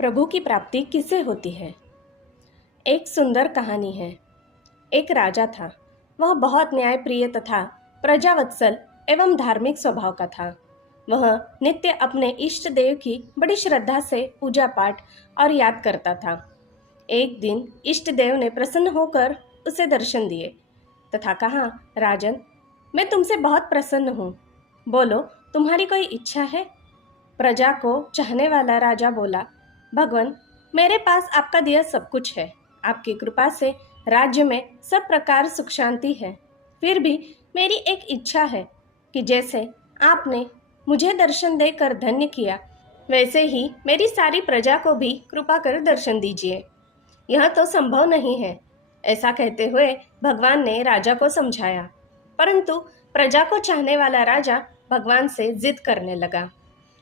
प्रभु की प्राप्ति किसे होती है? एक सुंदर कहानी है। एक राजा था। वह बहुत न्यायप्रिय तथा प्रजावत्सल एवं धार्मिक स्वभाव का था। वह नित्य अपने इष्ट देव की बड़ी श्रद्धा से पूजा पाठ और याद करता था। एक दिन इष्ट देव ने प्रसन्न होकर उसे दर्शन दिए तथा कहा, राजन, मैं तुमसे बहुत प्रसन्न हूँ। बोलो, तुम्हारी कोई इच्छा है? प्रजा को चाहने वाला राजा बोला, भगवान, मेरे पास आपका दिया सब कुछ है। आपकी कृपा से राज्य में सब प्रकार सुख शांति है। फिर भी मेरी एक इच्छा है कि जैसे आपने मुझे दर्शन देकर धन्य किया, वैसे ही मेरी सारी प्रजा को भी कृपा कर दर्शन दीजिए। यह तो संभव नहीं है। ऐसा कहते हुए भगवान ने राजा को समझाया, परंतु प्रजा को चाहने वाला राजा भगवान से जिद करने लगा।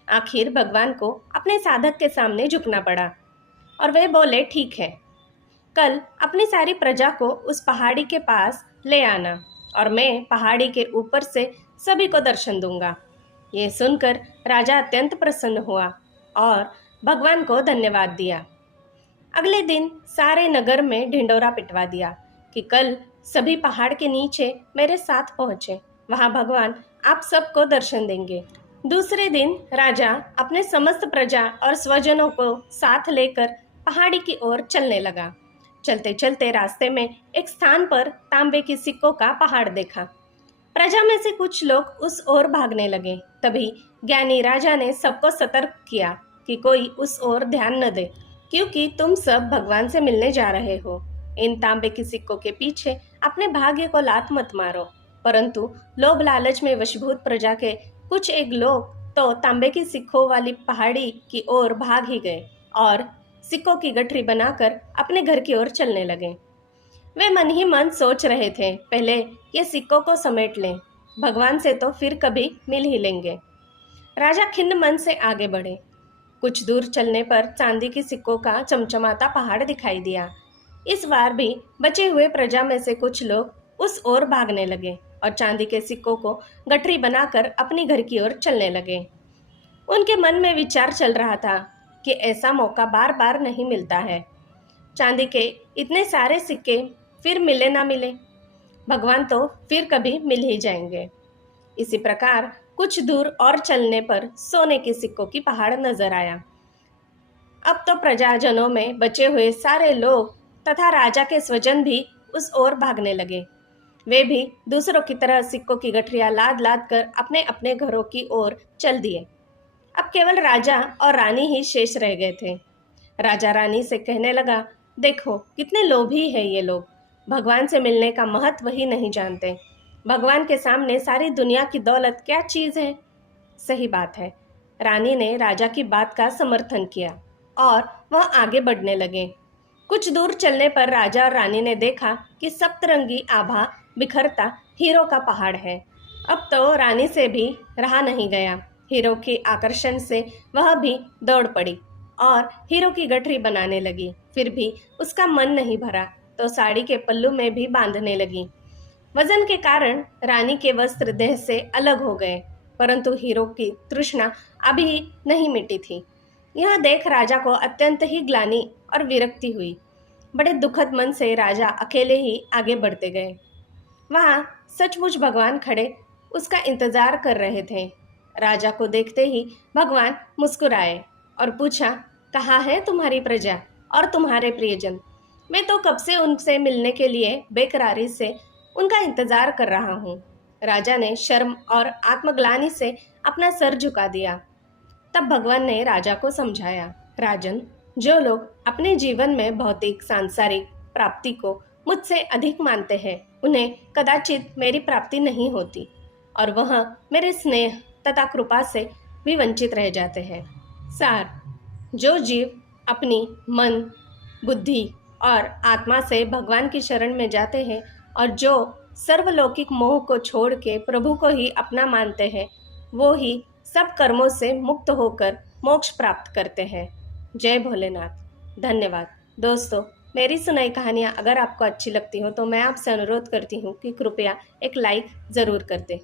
आखिर भगवान को अपने साधक के सामने झुकना पड़ा और वे बोले, ठीक है, कल अपनी सारी प्रजा को उस पहाड़ी के पास ले आना और मैं पहाड़ी के ऊपर से सभी को दर्शन दूंगा। ये सुनकर राजा अत्यंत प्रसन्न हुआ और भगवान को धन्यवाद दिया। अगले दिन सारे नगर में ढिंडोरा पिटवा दिया कि कल सभी पहाड़ के नीचे मेरे साथ पहुंचे, वहां भगवान आप सबको दर्शन देंगे। दूसरे दिन राजा अपने समस्त प्रजा और स्वजनों को साथ लेकर पहाड़ी की ओर चलने लगा। चलते चलते रास्ते में एक स्थान पर तांबे की सिक्कों का पहाड़ देखा। प्रजा में से कुछ लोग उस ओर भागने लगे। तभी ज्ञानी राजा ने सबको सतर्क किया कि कोई उस ओर ध्यान न दे, क्योंकि तुम सब भगवान से मिलने जा रहे हो। इन तांबे की सिक्कों के पीछे अपने भाग्य को लात मत मारो। परंतु लोभ लालच में वशीभूत प्रजा के कुछ एक लोग तो तांबे की सिक्कों वाली पहाड़ी की ओर भाग ही गए और सिक्कों की गठरी बनाकर अपने घर की ओर चलने लगे। वे मन ही मन सोच रहे थे, पहले ये सिक्कों को समेट लें, भगवान से तो फिर कभी मिल ही लेंगे। राजा खिन्न मन से आगे बढ़े। कुछ दूर चलने पर चांदी की सिक्कों का चमचमाता पहाड़ दिखाई दिया। इस बार भी बचे हुए प्रजा में से कुछ लोग उस ओर भागने लगे और चांदी के सिक्कों को गठरी बनाकर अपनी घर की ओर चलने लगे। उनके मन में विचार चल रहा था कि ऐसा मौका बार बार नहीं मिलता है। चांदी के इतने सारे सिक्के फिर मिले ना मिले, भगवान तो फिर कभी मिल ही जाएंगे। इसी प्रकार कुछ दूर और चलने पर सोने के सिक्कों की पहाड़ नजर आया। अब तो प्रजाजनों में बचे हुए सारे लोग तथा राजा के स्वजन भी उस ओर भागने लगे। वे भी दूसरों की तरह सिक्कों की गठरियां लाद लाद कर अपने अपने घरों की ओर चल दिए। अब केवल राजा और रानी ही शेष रह गए थे। राजा रानी से कहने लगा, देखो कितने लोभी है ये लोग, भगवान से मिलने का महत्व ही नहीं जानते। भगवान के सामने सारी दुनिया की दौलत क्या चीज है? सही बात है। रानी ने राजा की बात का समर्थन किया और वह आगे बढ़ने लगे। कुछ दूर चलने पर राजा और रानी ने देखा कि सप्तरंगी आभा बिखरता हीरो का पहाड़ है। अब तो रानी से भी रहा नहीं गया। हीरो के आकर्षण से वह भी दौड़ पड़ी और हीरो की गठरी बनाने लगी। फिर भी उसका मन नहीं भरा तो साड़ी के पल्लू में भी बांधने लगी। वजन के कारण रानी के वस्त्र देह से अलग हो गए, परंतु हीरो की तृष्णा अभी नहीं मिटी थी। यह देख राजा को अत्यंत ही ग्लानि और विरक्ति हुई। बड़े दुखद मन से राजा अकेले ही आगे बढ़ते गए। वहां सचमुच भगवान खड़े उसका इंतजार कर रहे थे। राजा को देखते ही भगवान मुस्कुराए और पूछा, कहाँ है तुम्हारी प्रजा और तुम्हारे प्रियजन? मैं तो कब से उनसे मिलने के लिए बेकरारी से उनका इंतजार कर रहा हूँ। राजा ने शर्म और आत्मग्लानि से अपना सर झुका दिया। तब भगवान ने राजा को समझाया, राजन, जो लोग अपने जीवन में भौतिक सांसारिक प्राप्ति को मुझसे अधिक मानते हैं, उन्हें कदाचित मेरी प्राप्ति नहीं होती और वह मेरे स्नेह तथा कृपा से भी वंचित रह जाते हैं। सार, जो जीव अपनी मन, बुद्धि और आत्मा से भगवान की शरण में जाते हैं और जो सर्वलौकिक मोह को छोड़ के प्रभु को ही अपना मानते हैं, वो ही सब कर्मों से मुक्त होकर मोक्ष प्राप्त करते हैं। जय भोलेनाथ। धन्यवाद। दोस्तों, मेरी सुनाई कहानियाँ अगर आपको अच्छी लगती हो तो मैं आपसे अनुरोध करती हूँ कि कृपया एक लाइक ज़रूर कर दें।